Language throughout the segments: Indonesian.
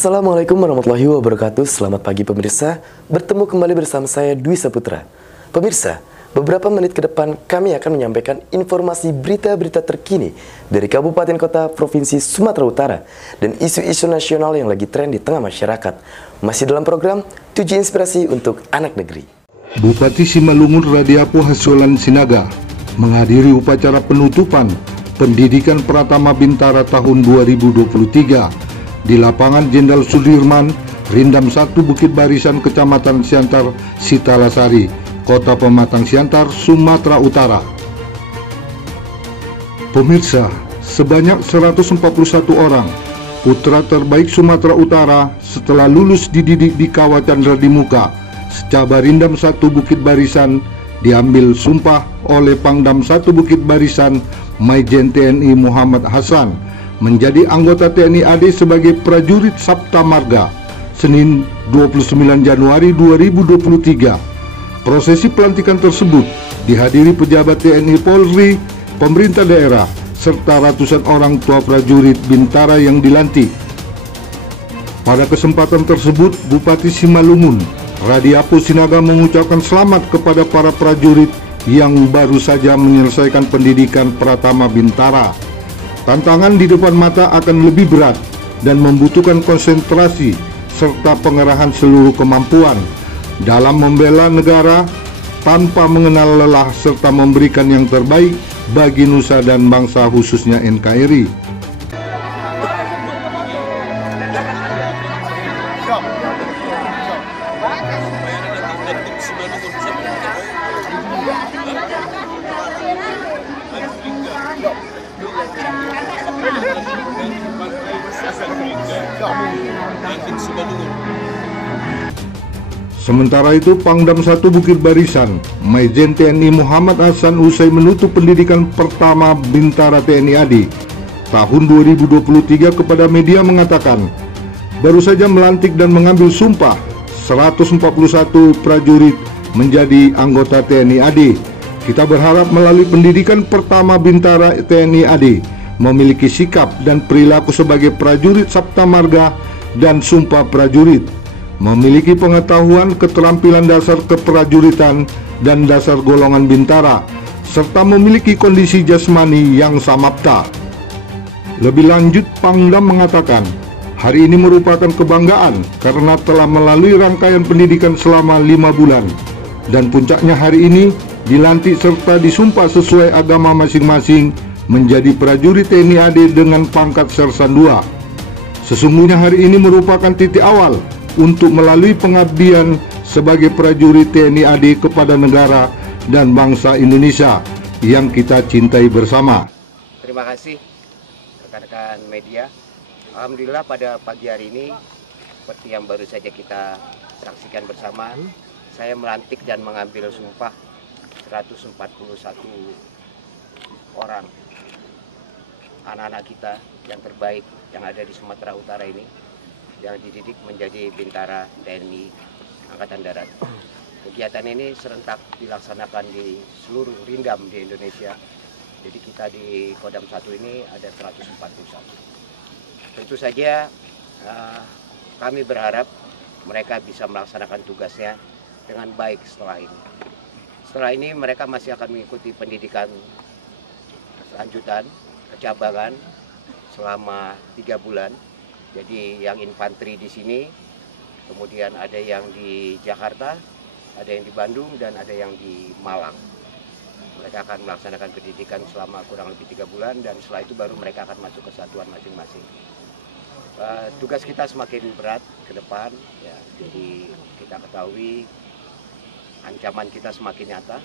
Assalamualaikum warahmatullahi wabarakatuh. Selamat pagi pemirsa. Bertemu kembali bersama saya Dwi Saputra. Pemirsa, beberapa menit ke depan kami akan menyampaikan informasi berita-berita terkini dari kabupaten kota provinsi Sumatera Utara dan isu-isu nasional yang lagi tren di tengah masyarakat. Masih dalam program 7 Inspirasi untuk Anak Negeri. Bupati Simalungun Radiapo Hasyolan Sinaga menghadiri upacara penutupan Pendidikan Pratama Bintara tahun 2023 di lapangan Jenderal Sudirman, Rindam 1 Bukit Barisan, Kecamatan Siantar, Sitalasari, Kota Pematang Siantar, Sumatera Utara. Pemirsa, sebanyak 141 orang putra terbaik Sumatera Utara setelah lulus dididik di kawasan Radimuka, Secaba Rindam 1 Bukit Barisan, diambil sumpah oleh Pangdam 1 Bukit Barisan, Maijen TNI Muhammad Hasan, menjadi anggota TNI AD sebagai prajurit Sabta Marga, Senin 29 Januari 2023. Prosesi pelantikan tersebut dihadiri pejabat TNI Polri, pemerintah daerah, serta ratusan orang tua prajurit Bintara yang dilantik. Pada kesempatan tersebut, Bupati Simalungun Radiapo Sinaga mengucapkan selamat kepada para prajurit yang baru saja menyelesaikan pendidikan Pratama Bintara. Tantangan di depan mata akan lebih berat dan membutuhkan konsentrasi serta pengerahan seluruh kemampuan dalam membela negara tanpa mengenal lelah serta memberikan yang terbaik bagi nusa dan bangsa khususnya NKRI. Sementara itu, Pangdam 1 Bukit Barisan, Maijen TNI Muhammad Hasan usai menutup pendidikan pertama Bintara TNI AD tahun 2023 kepada media mengatakan, baru saja melantik dan mengambil sumpah 141 prajurit menjadi anggota TNI AD. Kita berharap melalui pendidikan pertama Bintara TNI AD memiliki sikap dan perilaku sebagai prajurit Sabta Marga dan sumpah prajurit, memiliki pengetahuan keterampilan dasar keprajuritan dan dasar golongan Bintara, serta memiliki kondisi jasmani yang samapta. Lebih lanjut, Pangdam mengatakan, hari ini merupakan kebanggaan karena telah melalui rangkaian pendidikan selama 5 bulan, dan puncaknya hari ini dilantik serta disumpah sesuai agama masing-masing menjadi prajurit TNI AD dengan pangkat Sersan II. Sesungguhnya hari ini merupakan titik awal untuk melalui pengabdian sebagai prajurit TNI AD kepada negara dan bangsa Indonesia yang kita cintai bersama. Terima kasih rekan-rekan media. Alhamdulillah pada pagi hari ini seperti yang baru saja kita saksikan bersama, saya melantik dan mengambil sumpah 141 orang anak-anak kita yang terbaik yang ada di Sumatera Utara ini, yang dididik menjadi Bintara TNI Angkatan Darat. Kegiatan ini serentak dilaksanakan di seluruh Rindam di Indonesia. Jadi kita di Kodam 1 ini ada 141. Tentu saja kami berharap mereka bisa melaksanakan tugasnya dengan baik setelah ini. Setelah ini mereka masih akan mengikuti pendidikan lanjutan, kecabangan selama 3 bulan. Jadi yang infanteri di sini, kemudian ada yang di Jakarta, ada yang di Bandung, dan ada yang di Malang. Mereka akan melaksanakan pendidikan selama kurang lebih 3 bulan, dan setelah itu baru mereka akan masuk ke satuan masing-masing. Tugas kita semakin berat ke depan, ya. Jadi kita ketahui ancaman kita semakin nyata,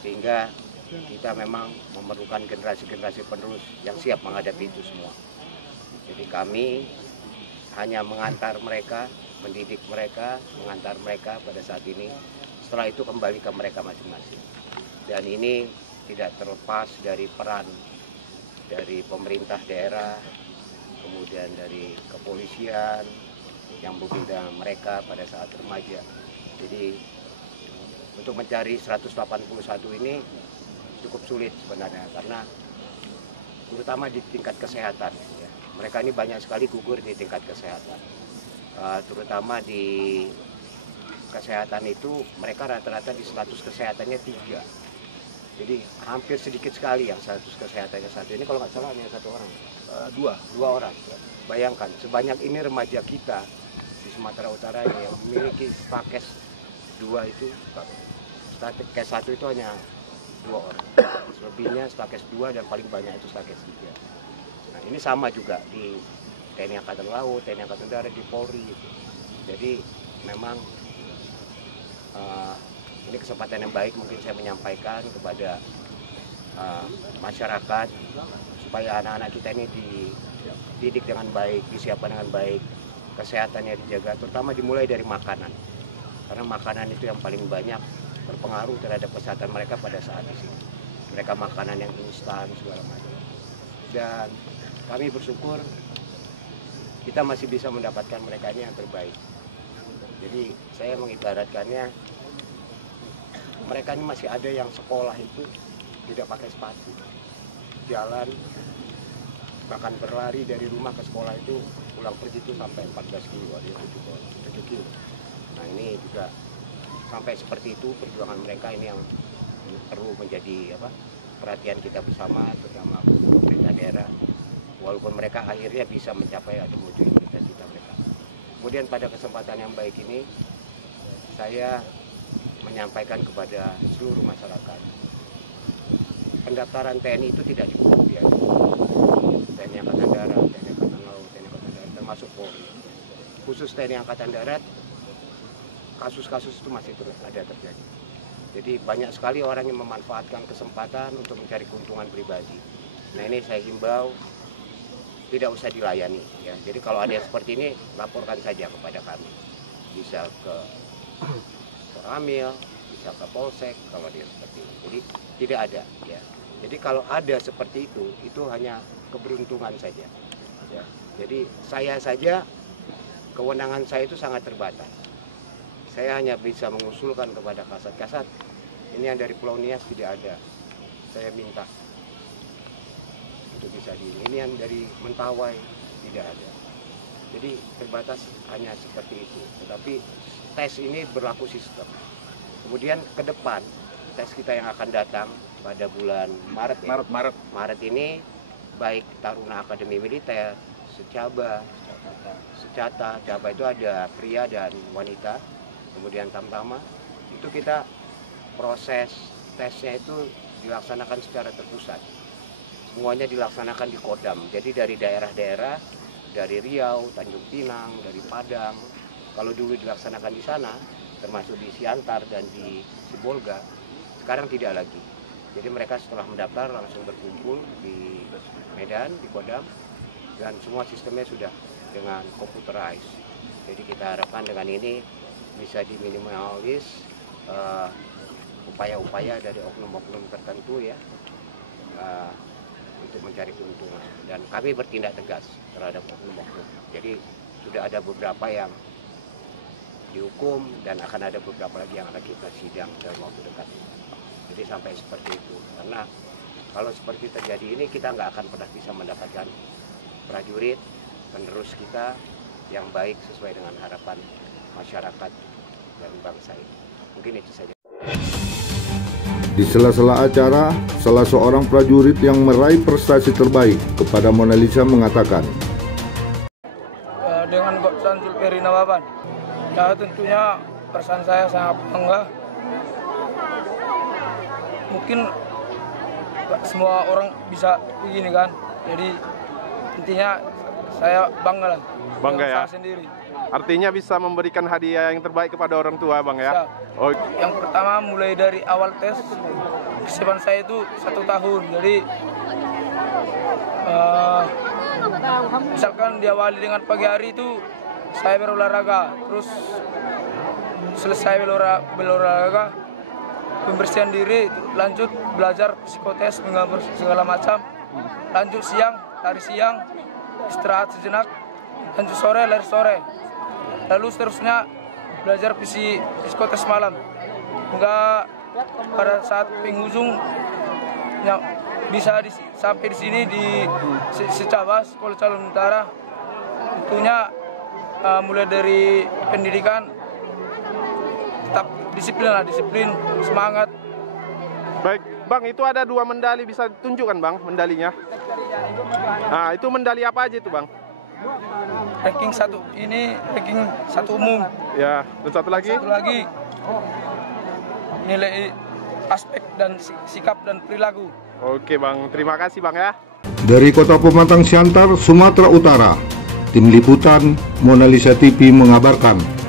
sehingga kita memang memerlukan generasi-generasi penerus yang siap menghadapi itu semua. Jadi kami hanya mengantar mereka, mendidik mereka, mengantar mereka pada saat ini. Setelah itu kembali ke mereka masing-masing. Dan ini tidak terlepas dari peran dari pemerintah daerah, kemudian dari kepolisian yang membina mereka pada saat remaja. Jadi untuk mencari 181 ini cukup sulit sebenarnya, karena terutama di tingkat kesehatan, ya. mereka ini banyak sekali gugur di tingkat kesehatan. Terutama di kesehatan itu mereka rata-rata di status kesehatannya 3. Jadi hampir sedikit sekali yang status kesehatannya 1. Ini kalau nggak salah hanya 1 orang. 2 orang. Bayangkan sebanyak ini remaja kita di Sumatera Utara ini yang memiliki stakes 2 itu, stakes 1 itu hanya 2 orang. Selebihnya stakes 2 dan paling banyak itu stakes 3. Nah ini sama juga di TNI Angkatan Laut, TNI Angkatan Darat, di Polri gitu. Jadi memang ini kesempatan yang baik mungkin saya menyampaikan kepada masyarakat supaya anak-anak kita ini dididik dengan baik, disiapkan dengan baik, kesehatannya dijaga, terutama dimulai dari makanan. Karena makanan itu yang paling banyak berpengaruh terhadap kesehatan mereka pada saat di sini. Mereka makanan yang instan segala macam. Dan kami bersyukur kita masih bisa mendapatkan mereka ini yang terbaik. Jadi saya mengibaratkannya mereka ini masih ada yang sekolah itu tidak pakai sepatu, jalan bahkan berlari dari rumah ke sekolah itu pulang pergi itu sampai 14 kilo, ada 7 kilo. Nah ini juga sampai seperti itu perjuangan mereka ini yang perlu menjadi perhatian kita bersama, terutama pemerintah daerah. Walaupun mereka akhirnya bisa mencapai atau menuju cita-cita mereka. Kemudian pada kesempatan yang baik ini, saya menyampaikan kepada seluruh masyarakat, pendaftaran TNI itu tidak dipungut biaya. TNI Angkatan Darat, TNI Angkatan Laut, TNI Angkatan Darat, termasuk Polri. Khusus TNI Angkatan Darat, kasus-kasus itu masih terus ada terjadi. Jadi banyak sekali orang yang memanfaatkan kesempatan untuk mencari keuntungan pribadi. Nah ini saya himbau, tidak usah dilayani ya. Jadi kalau ada yang seperti ini laporkan saja kepada kami. Bisa ke Ramil, bisa ke Polsek kalau dia seperti ini. Jadi tidak ada ya. Jadi kalau ada seperti itu hanya keberuntungan saja. Ya. Jadi saya saja kewenangan saya itu sangat terbatas. Saya hanya bisa mengusulkan kepada Kasat, ini yang dari Pulau Nias tidak ada. Saya minta untuk bisa ini yang dari Mentawai tidak ada. Jadi terbatas hanya seperti itu. Tetapi tes ini berlaku sistem. Kemudian ke depan tes kita yang akan datang pada bulan Maret ya. Maret ini baik Taruna Akademi Militer, Secaba itu ada pria dan wanita, kemudian Tamtama itu kita proses tesnya itu dilaksanakan secara terpusat. Semuanya dilaksanakan di Kodam. Jadi dari daerah-daerah, dari Riau, Tanjung Pinang, dari Padang. Kalau dulu dilaksanakan di sana, termasuk di Siantar dan di Sibolga, sekarang tidak lagi. Jadi mereka setelah mendaftar langsung berkumpul di Medan, di Kodam, dan semua sistemnya sudah dengan computerized. Jadi kita harapkan dengan ini bisa diminimalis upaya-upaya dari oknum-oknum tertentu ya. Untuk mencari keuntungan, dan kami bertindak tegas terhadap oknum-oknum. Jadi sudah ada beberapa yang dihukum dan akan ada beberapa lagi yang akan kita sidang dalam waktu dekat. Jadi sampai seperti itu, karena kalau seperti terjadi ini kita nggak akan pernah bisa mendapatkan prajurit penerus kita yang baik sesuai dengan harapan masyarakat dan bangsa ini. Mungkin itu saja. Di sela-sela acara, salah seorang prajurit yang meraih prestasi terbaik kepada Mona Lisa mengatakan, dengan Gopsan Zulperi Nawaban, ya tentunya perasaan saya sangat bangga. Mungkin semua orang bisa begini kan, jadi intinya saya bangga lah. Bangga ya? Saya sendiri. Artinya bisa memberikan hadiah yang terbaik kepada orang tua, Bang ya? Siap. Oh. Yang pertama mulai dari awal tes, kesiapan saya itu 1 tahun. Jadi misalkan diawali dengan pagi hari itu saya berolahraga, terus selesai berolahraga, pembersihan diri, lanjut belajar psikotes, menggambar segala macam, lanjut siang, lari siang, istirahat sejenak, lanjut sore, lari sore. Lalu seterusnya belajar psikotes malam. Hingga pada saat penghujung bisa sampai di sini di Secabas, Sekolah Calon Bintara. Tentunya mulai dari pendidikan tetap disiplin, semangat. Baik, Bang, itu ada 2 medali, bisa tunjukkan Bang medalinya? Nah, itu medali apa aja itu Bang? Ranking 1 ini ranking 1 umum. Ya, dan satu lagi? Satu lagi nilai aspek dan sikap dan perilaku. Oke Bang, terima kasih Bang ya. Dari Kota Pematang Siantar, Sumatera Utara, Tim Liputan Mona Lisa TV mengabarkan.